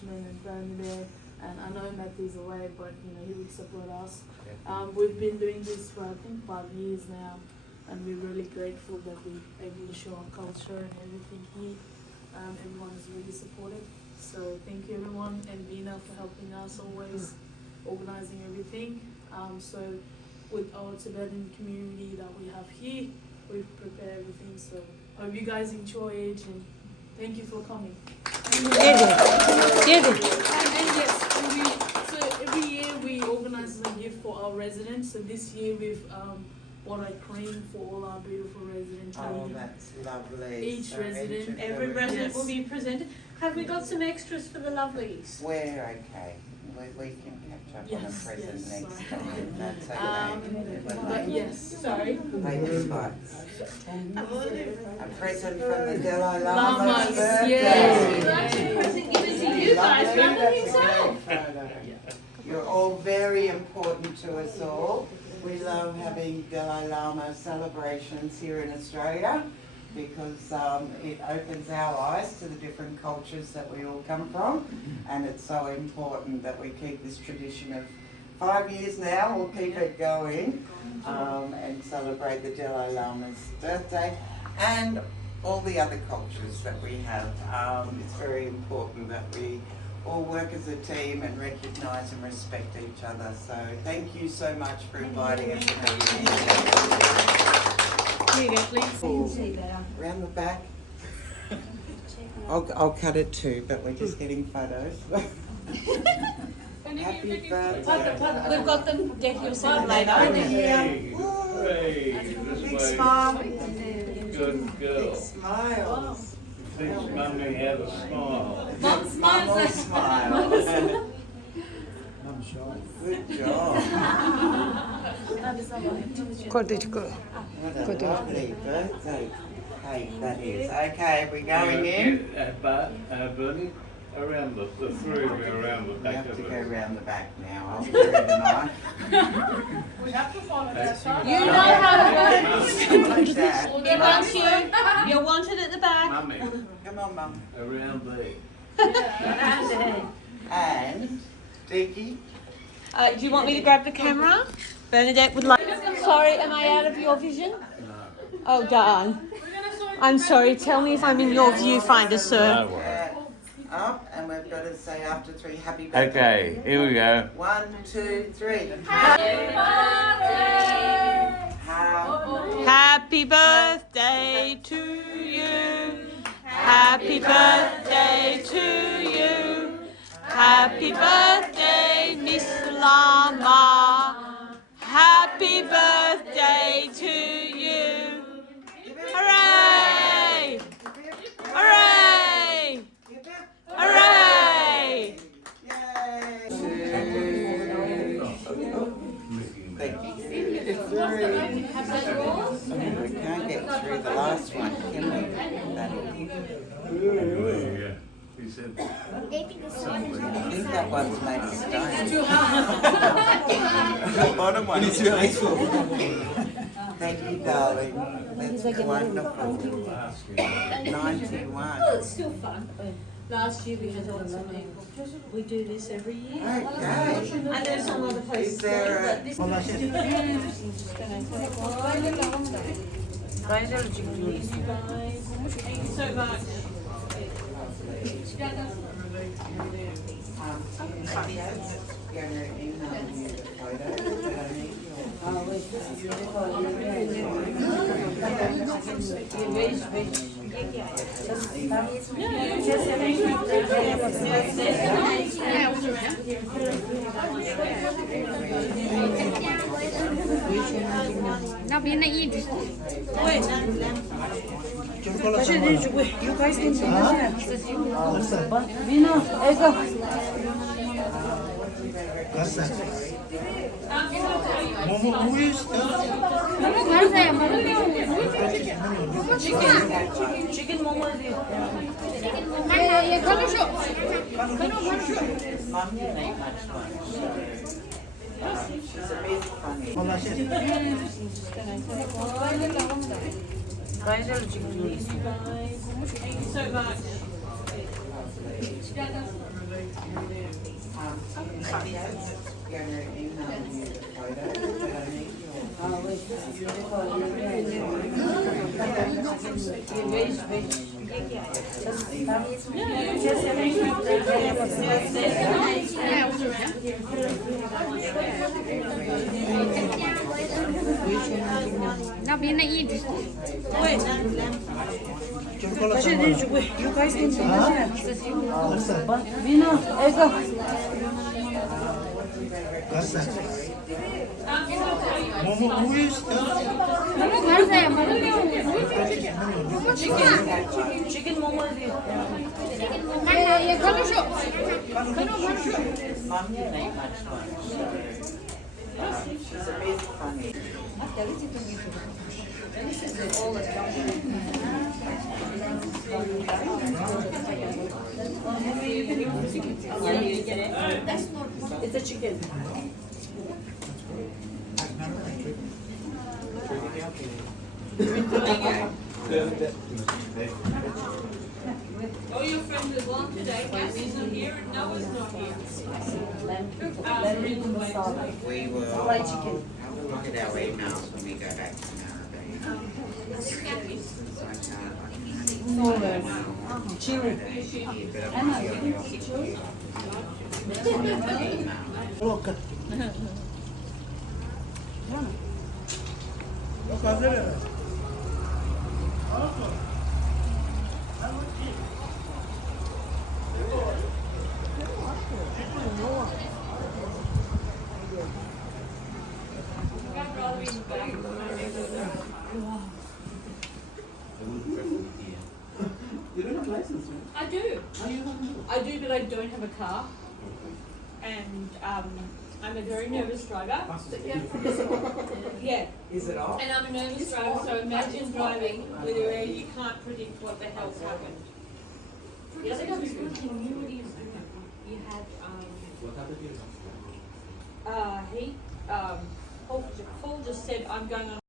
management and Bernadette, and I know Matthew's away, but he would support us. We've been doing this for I think 5 years now, and we're really grateful that we're able to show our culture and everything here. Everyone is really supportive. So thank you everyone, and Bina for helping us always organizing everything. So with our Tibetan community that we have here, we've prepared everything. So hope you guys enjoy it, and thank you for coming. And yes, so every year we organize a gift for our residents. So this year we've bought a cream for all our beautiful residents. Oh, that's lovely. Each So resident, Every resident Yes. will be presented. Have we got some extras for the lovelies? We're okay. We can catch up on a Yes, present yes, next sorry. time. That's okay. But yes, Sorry. Ladies first. A present from the Dalai Lama's Lamas, birthday. yes. Present given to you guys Lovely. rather than That's a himself. great photo. You're all very important to us all. We love having Dalai Lama celebrations here in Australia because it opens our eyes to the different cultures that we all come from, and it's so important that we keep this tradition of 5 years now. We'll keep it going and celebrate the Dalai Lama's birthday and all the other cultures that we have. It's very important that we all work as a team and recognise and respect each other. So thank you so much for inviting us to be here. Here you go, please. Around the back. I'll cut it too, but we're just getting photos. Happy birthday. We've got them. Deck yourself later. Big smile. Good girl. Big smiles. Teach mummy how to smile. Mum smiles. Smile. Good job. What a lovely birthday cake that is. Okay, we're going in. But, Bernie, around the three of you around the We back have of to it. go around the back now. I'll carry the knife. You know how to work. Like that. He wants you. You're wanted at the back. Mummy, Come on, Mum. around there. And Dicky. Do you want me to grab the camera? Bernadette would like. Sorry, am I out of your vision? Oh, darn. I'm sorry. Tell me if I'm in your viewfinder, sir. No worries. Up, and we've got to say after 3, happy birthday. Okay, here we go. 1, 2, 3. Happy birthday to you. Happy birthday to you. Happy birthday, Miss Lama. Happy birthday to you. Hooray! Hooray! Hooray! Yay! 2. Thank you. 3. We can't get through the last one, can we? Yeah. He said, I think that one's made of stone. The bottom one is made Thank you, darling. That's wonderful. 91. It's still fun. Last year we had lots of people. We do this every year. Okay. And there's some other places. Is there a... Thank you so much. Going to email you the photos that I need. No, viene ahí. Chicken momo diyor. Konuşuyor. Mum didn't eat much lunch. She's a bit funny. Thank you so much. Gonna email you the photos, but I need Na bien na eat. Momo घर से Chicken momo. ये खाना show Mum didn't eat much lunch. She's a bit funny. It's a chicken. Oh, your friend is on today. Cassie's not here and Noah's not here. We will have a look at our emails when we go back to Narrabeen. Chili. You don't have a license, right? I do. I do, but I don't have a car. And I'm a very nervous driver. Yeah. Is it off? And I'm a nervous driver, so imagine driving where you can't predict what the hell's happened. The other guy was good. You had What happened to you? Paul just said I'm going on